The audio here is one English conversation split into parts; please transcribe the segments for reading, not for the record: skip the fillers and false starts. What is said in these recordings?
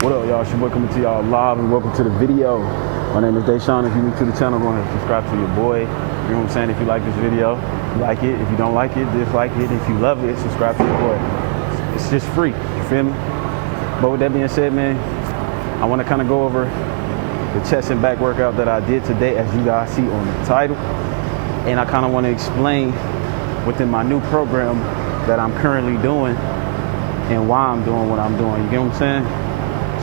What up, y'all? It's your boy coming to y'all live, and welcome to the video. My name is Deshaun. If you're new to the channel, go ahead and subscribe to your boy. You know what I'm saying? If you like this video, like it. If you don't like it, dislike it. If you love it, subscribe to your boy. It's just free. You feel me? But with that being said, man, I want to kind of go over the chest and back workout that I did today, as you guys see on the title. And I kind of want to explain within my new program that I'm currently doing and why I'm doing what I'm doing. You get what I'm saying?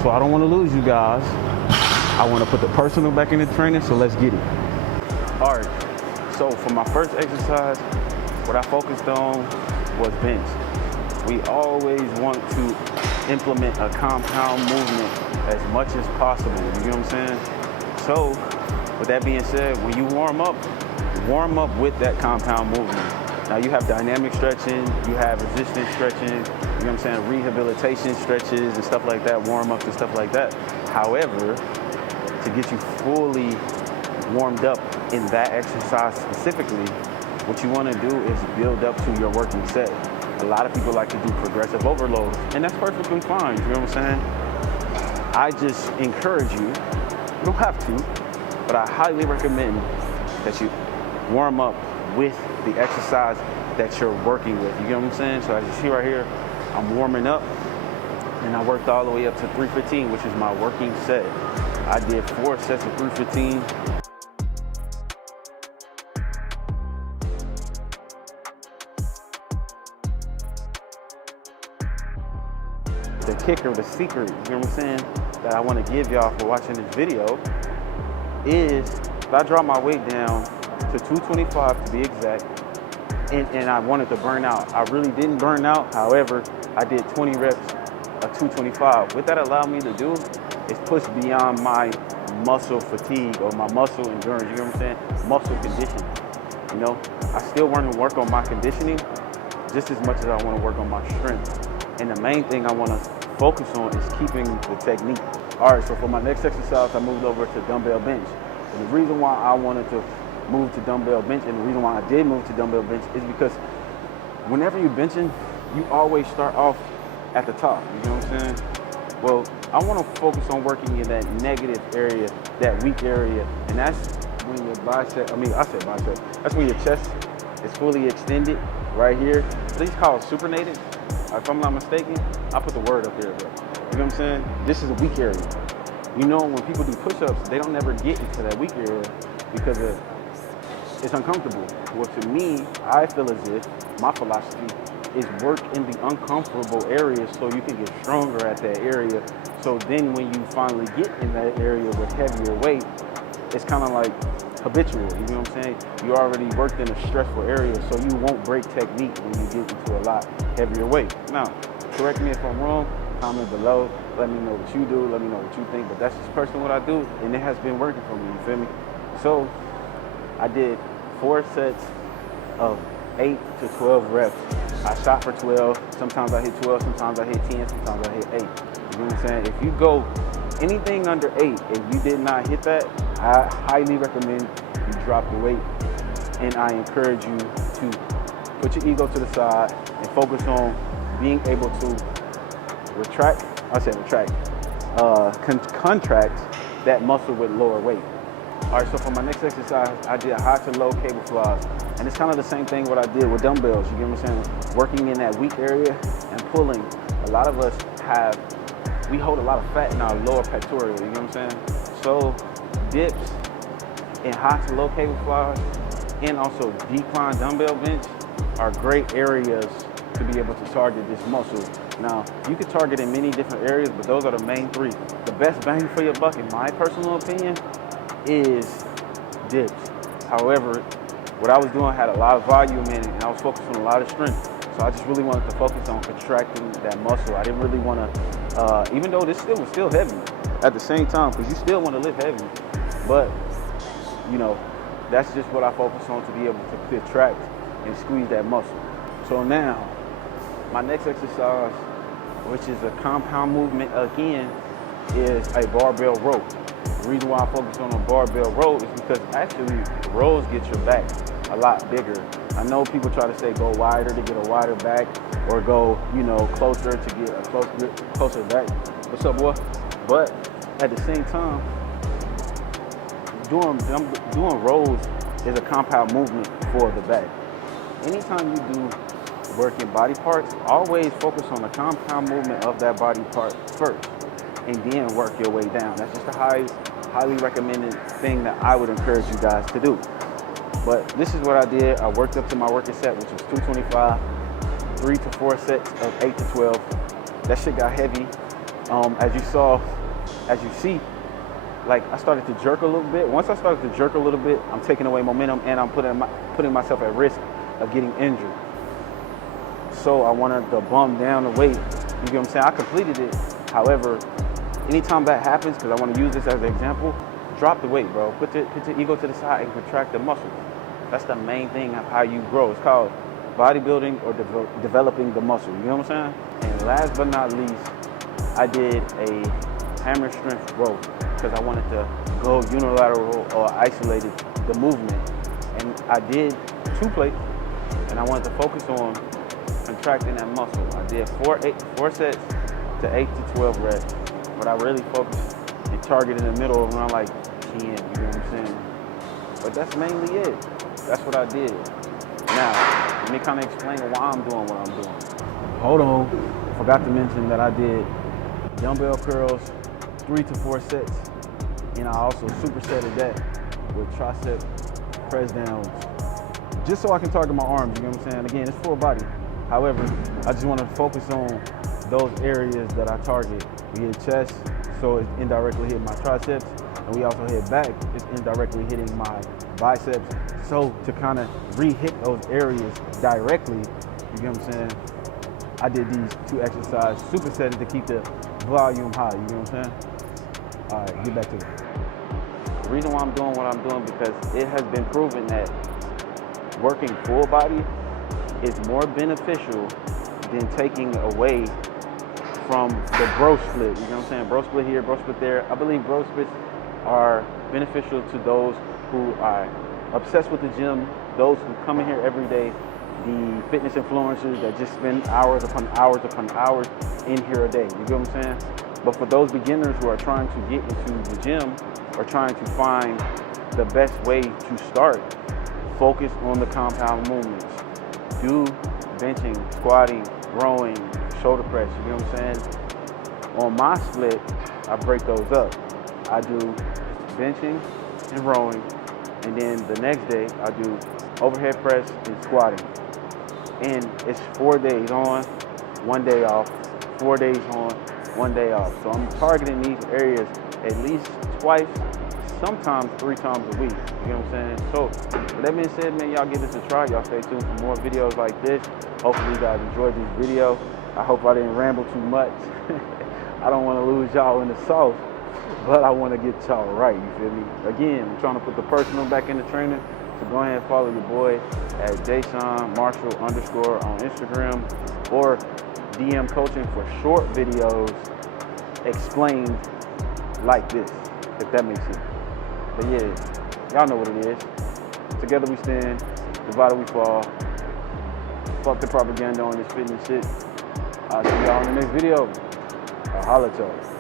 So I don't want to lose you guys. I want to put the personal back into training, so let's get it. All right, so for my first exercise, what I focused on was bench. We always want to implement a compound movement as much as possible, you know what I'm saying? So with that being said, when you warm up with that compound movement. Now you have dynamic stretching, you have resistance stretching, you know what I'm saying, rehabilitation stretches and stuff like that, warm-ups and stuff like that. However, to get you fully warmed up in that exercise specifically, what you want to do is build up to your working set. A lot of people like to do progressive overloads, and that's perfectly fine, you know what I'm saying? I just encourage you, you don't have to, but I highly recommend that you warm up with the exercise that you're working with. You get what I'm saying? So as you see right here, I'm warming up, and I worked all the way up to 315, which is my working set. I did 4 sets of 315. The kicker, the secret, you know what I'm saying, that I want to give y'all for watching this video is if I drop my weight down to 225 to be exact, and I wanted to burn out. I really didn't burn out. However, I did 20 reps of 225. What that allowed me to do is push beyond my muscle fatigue or my muscle endurance, you know what I'm saying? Muscle conditioning, you know? I still want to work on my conditioning just as much as I want to work on my strength. And the main thing I want to focus on is keeping the technique. All right, so for my next exercise, I moved over to dumbbell bench. And the reason why I wanted to move to dumbbell bench, and the reason why I did move to dumbbell bench, is because whenever you're benching, you always start off at the top, you know what I'm saying? Well, I want to focus on working in that negative area, that weak area, and that's when your bicep, that's when your chest is fully extended right here. These called supinated, if I'm not mistaken. I'll put the word up there, bro. You know what I'm saying? This is a weak area. You know, when people do push-ups, they don't never get into that weak area because it's uncomfortable. Well, to me, I feel as if my philosophy is work in the uncomfortable areas so you can get stronger at that area. So then when you finally get in that area with heavier weight, it's kind of like habitual, you know what I'm saying? You already worked in a stressful area, so you won't break technique when you get into a lot heavier weight. Now, correct me if I'm wrong, comment below, let me know what you do, let me know what you think, but that's just personally what I do, and it has been working for me, you feel me? So, I did 4 sets of 8 to 12 reps. I shot for 12, sometimes I hit 12, sometimes I hit 10, sometimes I hit 8. You know what I'm saying? If you go anything under 8, if you did not hit that, I highly recommend you drop the weight, and I encourage you to put your ego to the side and focus on being able to contract that muscle with lower weight. All right, so for my next exercise, I did high to low cable flies. And it's kind of the same thing what I did with dumbbells, you get what I'm saying? Working in that weak area and pulling. A lot of us we hold a lot of fat in our lower pectoral, you know what I'm saying? So dips and high to low cable flies and also decline dumbbell bench are great areas to be able to target this muscle. Now, you can target in many different areas, but those are the main 3. The best bang for your buck, in my personal opinion, is dips. However, what I was doing had a lot of volume in it, and I was focused on a lot of strength. So I just really wanted to focus on contracting that muscle. I didn't really want to, even though this was still heavy at the same time, because you still want to lift heavy, but you know, that's just what I focus on to be able to contract and squeeze that muscle. So now, my next exercise, which is a compound movement again, is a barbell row. The reason why I focus on a barbell row is because actually rows get your back a lot bigger. I know people try to say go wider to get a wider back or go, you know, closer to get a closer back. What's up, boy? But at the same time, doing rows is a compound movement for the back. Anytime you do work in body parts, always focus on the compound movement of that body part first, and then work your way down. That's just a highly recommended thing that I would encourage you guys to do. But this is what I did. I worked up to my working set, which was 225, 3 to 4 sets of 8 to 12. That shit got heavy. As you see, like I started to jerk a little bit. Once I started to jerk a little bit, I'm taking away momentum and I'm putting myself at risk of getting injured. So I wanted to bump down the weight. You get what I'm saying? I completed it. However, anytime that happens, because I want to use this as an example, drop the weight, bro. Put your ego to the side and contract the muscle. That's the main thing of how you grow. It's called bodybuilding or developing the muscle. You know what I'm saying? And last but not least, I did a hammer strength row because I wanted to go unilateral or isolated the movement. And I did 2 plates, and I wanted to focus on contracting that muscle. I did 4 sets to 8 to 12 reps, but I really focused and targeted in the middle around like 10, you know what I'm saying? But that's mainly it. That's what I did. Now, let me kind of explain why I'm doing what I'm doing. Hold on, forgot to mention that I did dumbbell curls, 3 to 4 sets, and I also supersetted that with tricep press downs, just so I can target my arms, you know what I'm saying? Again, it's full body. However, I just want to focus on those areas that I target. We hit chest, so it's indirectly hitting my triceps, and we also hit back, it's indirectly hitting my biceps. So to kind of re-hit those areas directly, you get what I'm saying? I did these 2 exercises, supersetted to keep the volume high, you know what I'm saying? All right, get back to it. The reason why I'm doing what I'm doing because it has been proven that working full body is more beneficial than taking away from the bro split. You know what I'm saying? Bro split here, bro split there. I believe bro splits are beneficial to those who are obsessed with the gym, those who come in here every day, the fitness influencers that just spend hours upon hours upon hours in here a day. You get what I'm saying? But for those beginners who are trying to get into the gym or trying to find the best way to start, focus on the compound movements. Do benching, squatting, rowing, shoulder press, you know what I'm saying? On my split, I break those up. I do benching and rowing, and then the next day I do overhead press and squatting. And it's 4 days on, 1 day off, 4 days on, 1 day off. So I'm targeting these areas at least twice, sometimes 3 times a week. You know what I'm saying? So with that being said, man, y'all give this a try. Y'all stay tuned for more videos like this. Hopefully you guys enjoyed this video. I hope I didn't ramble too much. I don't want to lose y'all in the sauce, but I want to get y'all right, you feel me? Again, I'm trying to put the personal back in the training. So go ahead and follow your boy at JSean_Marshall_ on Instagram, or DM coaching for short videos explained like this, if that makes sense. But yeah, y'all know what it is. Together we stand, divided we fall. Fuck the propaganda on this fitness shit. I'll see y'all in the next video. I'll holla at y'all.